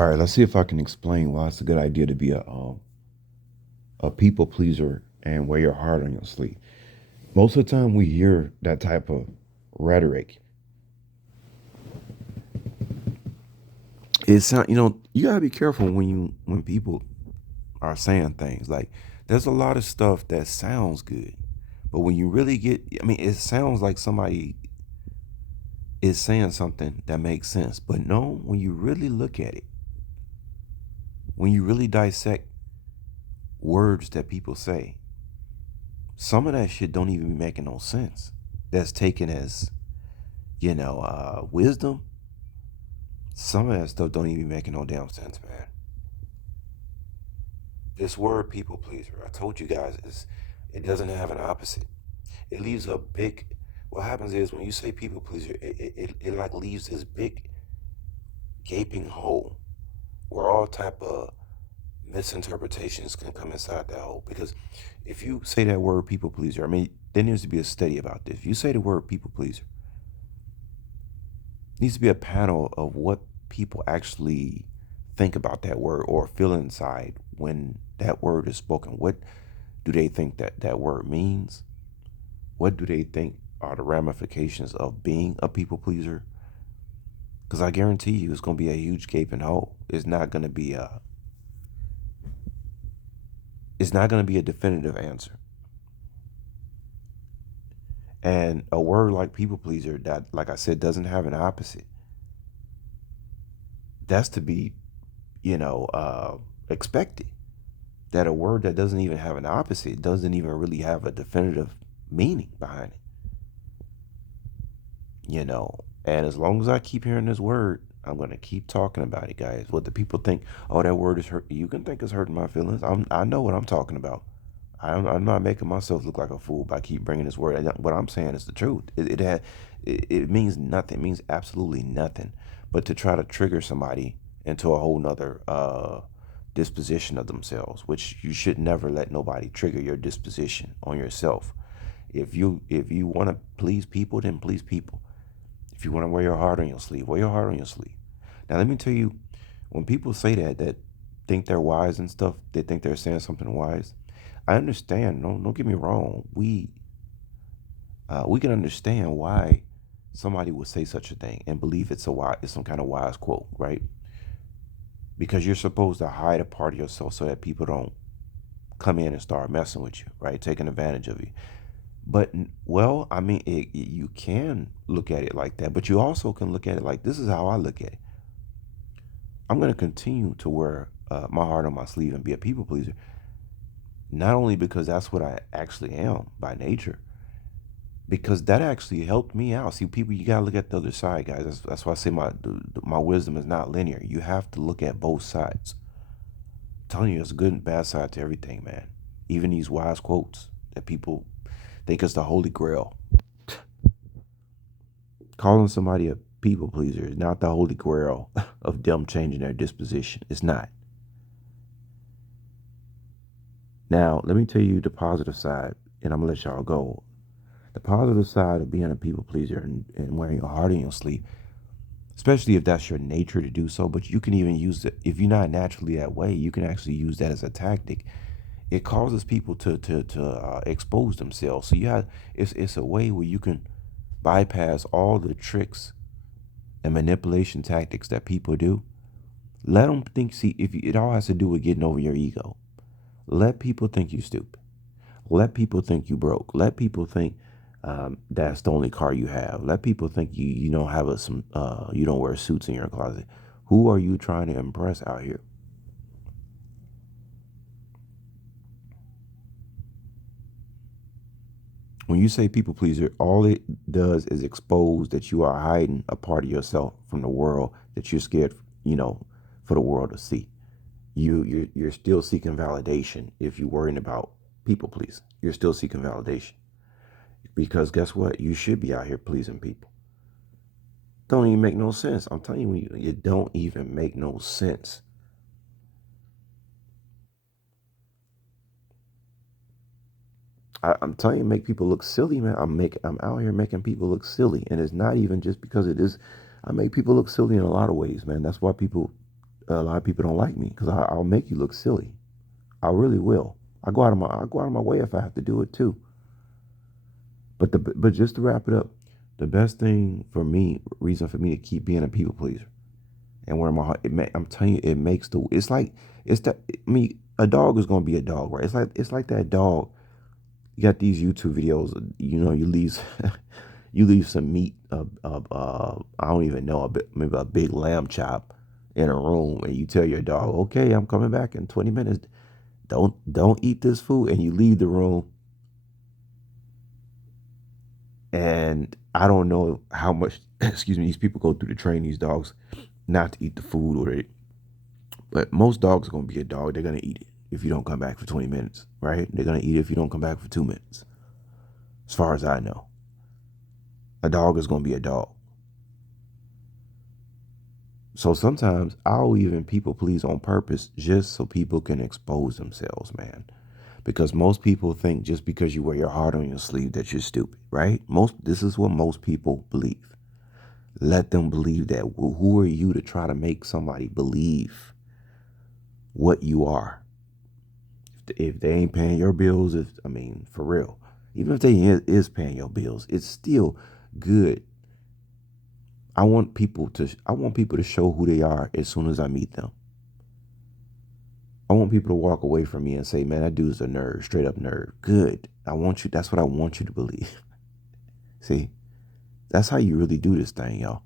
All right, let's see if I can explain why it's a good idea to be a people pleaser and wear your heart on your sleeve. Most of the time, we hear that type of rhetoric. It's not, you gotta be careful when people are saying things like. There's a lot of stuff that sounds good, but when you really get, I mean, it sounds like somebody is saying something that makes sense. But no, when you really look at it, when you really dissect words that people say, some of that shit don't even be making no sense. That's taken as, wisdom. Some of that stuff don't even be making no damn sense, man. This word people pleaser, I told you guys, it doesn't have an opposite. It leaves a big, what happens is when you say people pleaser, it like leaves this big gaping hole where all type of misinterpretations can come inside that hole. Because if you say that word people pleaser, I mean, there needs to be a study about this. If you say the word people pleaser, needs to be a panel of what people actually think about that word or feel inside when that word is spoken. What do they think that word means? What do they think are the ramifications of being a people pleaser? Because I guarantee you, it's going to be a huge gaping hole. It's not going to be a definitive answer. And a word like people pleaser that, like I said, doesn't have an opposite. That's to be, you know, uh, expected. That a word that doesn't even have an opposite doesn't even really have a definitive meaning behind it. And as long as I keep hearing this word, I'm gonna keep talking about it, guys. What the people think, oh, that word is hurt. You can think it's hurting my feelings. I know what I'm talking about. I'm not making myself look like a fool by keep bringing this word. What I'm saying is the truth. It means nothing. It means absolutely nothing. But to try to trigger somebody into a whole nother disposition of themselves, which you should never let nobody trigger your disposition on yourself. If you want to please people, then please people. If you want to wear your heart on your sleeve, wear your heart on your sleeve. Now let me tell you, when people say that think they're wise and stuff, they think they're saying something wise. I understand. No, don't get me wrong. We can understand why somebody would say such a thing and believe it's some kind of wise quote, right? Because you're supposed to hide a part of yourself so that people don't come in and start messing with you, right? Taking advantage of you. But well, I mean, you can look at it like that, but you also can look at it like this is how I look at it. I'm going to continue to wear my heart on my sleeve and be a people pleaser, not only because that's what I actually am by nature, because that actually helped me out. See, people, you gotta look at the other side, guys. That's why I say my wisdom is not linear. You have to look at both sides. I'm telling you, there's a good and bad side to everything, man. Even these wise quotes that people think is the holy grail. Calling somebody a people pleaser is not the holy grail of them changing their disposition. It's not. Now, let me tell you the positive side, and I'm gonna let y'all go. The positive side of being a people pleaser and wearing your heart in your sleeve, especially if that's your nature to do so. But you can even use it if you're not naturally that way. You can actually use that as a tactic. It causes people to expose themselves. So it's a way where you can bypass all the tricks and manipulation tactics that people do. Let them think. See, if it all has to do with getting over your ego. Let people think you stupid. Let people think you broke. Let people think that's the only car you have. Let people think you don't have some you don't wear suits in your closet. Who are you trying to impress out here? When you say people pleaser, all it does is expose that you are hiding a part of yourself from the world that you're scared, for the world to see. You're still seeking validation if you're worrying about people pleasing. You're still seeking validation because guess what? You should be out here pleasing people. Don't even make no sense. I'm telling you, it don't even make no sense. I'm telling you, make people look silly, man. I'm out here making people look silly, and it's not even just because it is. I make people look silly in a lot of ways, man. That's why people a lot of people don't like me because I'll make you look silly. I really will. I go out of my way if I have to do it too. But just to wrap it up, the best thing for me, reason for me to keep being a people pleaser and wearing my heart, I'm telling you, it makes the. It's like it's that. I mean, a dog is gonna be a dog, right? It's like that dog. You got these YouTube videos. You know, you leave you leave some meat. I don't even know, maybe a big lamb chop in a room, and you tell your dog, "Okay, I'm coming back in 20 minutes. Don't eat this food," and you leave the room. And I don't know how much, excuse me, these people go through to train these dogs not to eat the food or it. But most dogs are gonna be a dog. They're gonna eat it if you don't come back for 20 minutes, right? They're gonna eat it if you don't come back for 2 minutes. As far as I know, a dog is gonna be a dog. So sometimes I'll even people please on purpose just so people can expose themselves, man. Because most people think just because you wear your heart on your sleeve that you're stupid, right? This is what most people believe. Let them believe that. Well, who are you to try to make somebody believe what you are? If they ain't paying your bills, I mean, for real, even if they is paying your bills, it's still good. I want people to show who they are as soon as I meet them. I want people to walk away from me and say, man, that dude's a nerd, straight up nerd. Good. That's what I want you to believe. See, that's how you really do this thing, y'all.